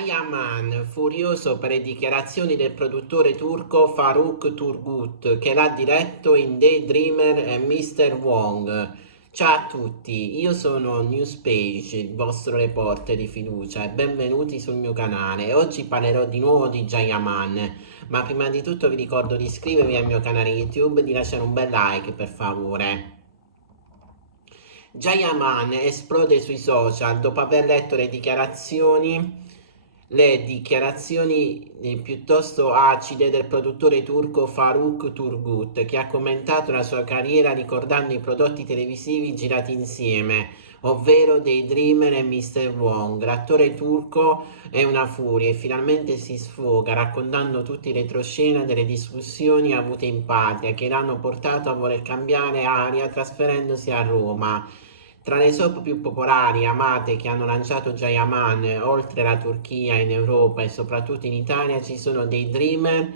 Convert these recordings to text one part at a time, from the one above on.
Yaman, furioso per le dichiarazioni del produttore turco Faruk Turgut, che l'ha diretto in Daydreamer e Mr. Wong. Ciao a tutti, io sono Newspage, il vostro reporter di fiducia, e benvenuti sul mio canale. Oggi parlerò di nuovo di Yaman, ma prima di tutto vi ricordo di iscrivervi al mio canale YouTube e di lasciare un bel like, per favore. Yaman esplode sui social dopo aver letto le dichiarazioni piuttosto acide del produttore turco Faruk Turgut, che ha commentato la sua carriera ricordando i prodotti televisivi girati insieme, ovvero Daydreamer e Mr. Wong. L'attore turco è una furia e finalmente si sfoga raccontando tutti i retroscena delle discussioni avute in patria che l'hanno portato a voler cambiare aria trasferendosi a Roma. Tra le soap più popolari e amate che hanno lanciato Yaman, oltre la Turchia, in Europa e soprattutto in Italia, ci sono Daydreamer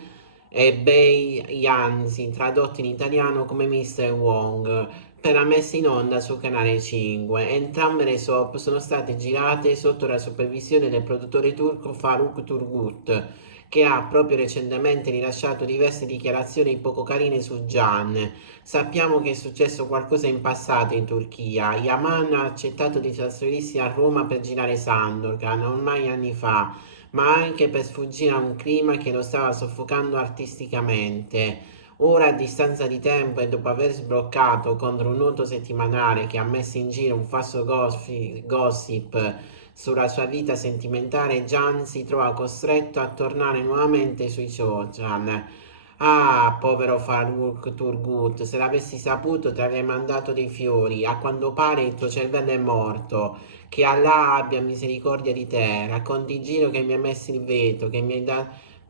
e Bey Yanzi, tradotti in italiano come Mr. Wong, per la messa in onda su Canale 5. Entrambe le soap sono state girate sotto la supervisione del produttore turco Faruk Turgut, che ha proprio recentemente rilasciato diverse dichiarazioni poco carine su Can. Sappiamo che è successo qualcosa in passato in Turchia. Yaman ha accettato di trasferirsi a Roma per girare Sandokan, ormai anni fa, ma anche per sfuggire a un clima che lo stava soffocando artisticamente. Ora, a distanza di tempo e dopo aver sbloccato contro un noto settimanale che ha messo in giro un falso gossip sulla sua vita sentimentale, Gian si trova costretto a tornare nuovamente sui social. Ah, povero Faruk Turgut, se l'avessi saputo ti avrei mandato dei fiori. A quanto pare il tuo cervello è morto. Che Allah abbia misericordia di te. Racconti in giro che mi hai messo il veto, che mi hai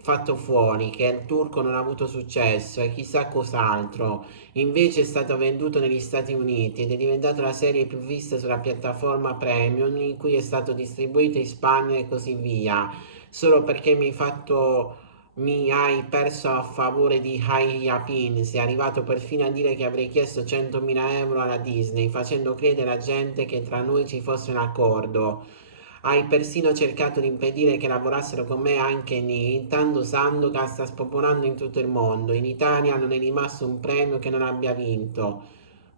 fatto fuori, che il turco non ha avuto successo e chissà cos'altro. Invece è stato venduto negli Stati Uniti ed è diventato la serie più vista sulla piattaforma Premium, in cui è stato distribuito in Spagna e così via. Solo perché mi hai perso a favore di Hayapin, sei arrivato perfino a dire che avrei chiesto 100.000 euro alla Disney, facendo credere alla gente che tra noi ci fosse un accordo. Hai persino cercato di impedire che lavorassero con me anche lì. Intanto Sandokan sta spopolando in tutto il mondo. In Italia non è rimasto un premio che non abbia vinto.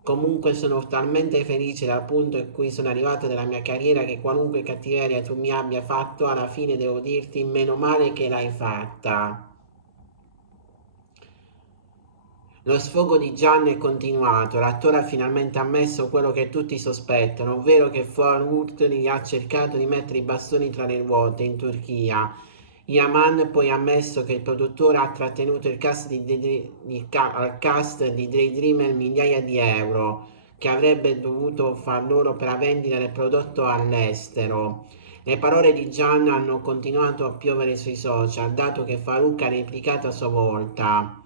Comunque sono talmente felice dal punto in cui sono arrivato nella mia carriera che qualunque cattiveria tu mi abbia fatto, alla fine devo dirti meno male che l'hai fatta. Lo sfogo di Gian è continuato, l'attore ha finalmente ammesso quello che tutti sospettano, ovvero che Forward gli ha cercato di mettere i bastoni tra le ruote in Turchia. Yaman poi ha ammesso che il produttore ha trattenuto il cast al cast di Daydreamer migliaia di euro che avrebbe dovuto far loro per la vendita del prodotto all'estero. Le parole di Gian hanno continuato a piovere sui social, dato che Farouk ha replicato a sua volta.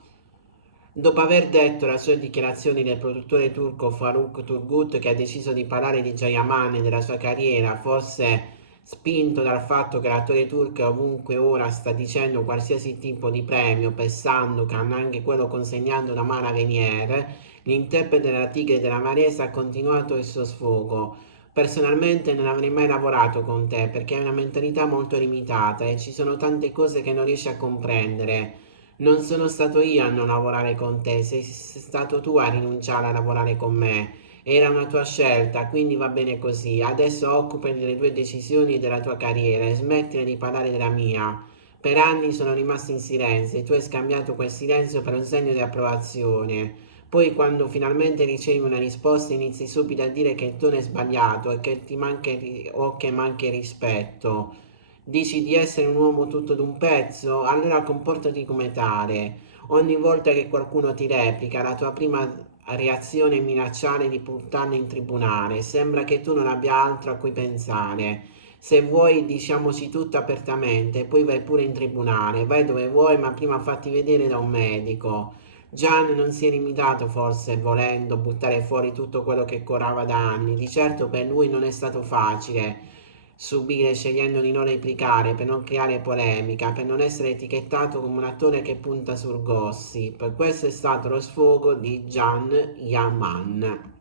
Dopo aver detto la sua dichiarazione del produttore turco Faruk Turgut, che ha deciso di parlare di Yaman e della sua carriera, forse spinto dal fatto che l'attore turco ovunque ora sta dicendo qualsiasi tipo di premio per Sandokan, anche quello consegnato da Mara Venier, l'interprete della Tigre della Maresa ha continuato il suo sfogo. Personalmente non avrei mai lavorato con te perché hai una mentalità molto limitata e ci sono tante cose che non riesci a comprendere. Non sono stato io a non lavorare con te, sei stato tu a rinunciare a lavorare con me. Era una tua scelta, quindi va bene così. Adesso occupati delle tue decisioni e della tua carriera e smettila di parlare della mia. Per anni sono rimasto in silenzio e tu hai scambiato quel silenzio per un segno di approvazione. Poi quando finalmente ricevi una risposta inizi subito a dire che il tono è sbagliato e che ti manca o che manca il rispetto. Dici di essere un uomo tutto d'un pezzo? Allora comportati come tale. Ogni volta che qualcuno ti replica, la tua prima reazione è minacciare di portarlo in tribunale. Sembra che tu non abbia altro a cui pensare. Se vuoi diciamoci tutto apertamente, poi vai pure in tribunale, vai dove vuoi, ma prima fatti vedere da un medico. Gian non si è limitato forse volendo buttare fuori tutto quello che corava da anni. Di certo per lui non è stato facile subire scegliendo di non replicare per non creare polemica, per non essere etichettato come un attore che punta sul gossip. Questo è stato lo sfogo di Can Yaman.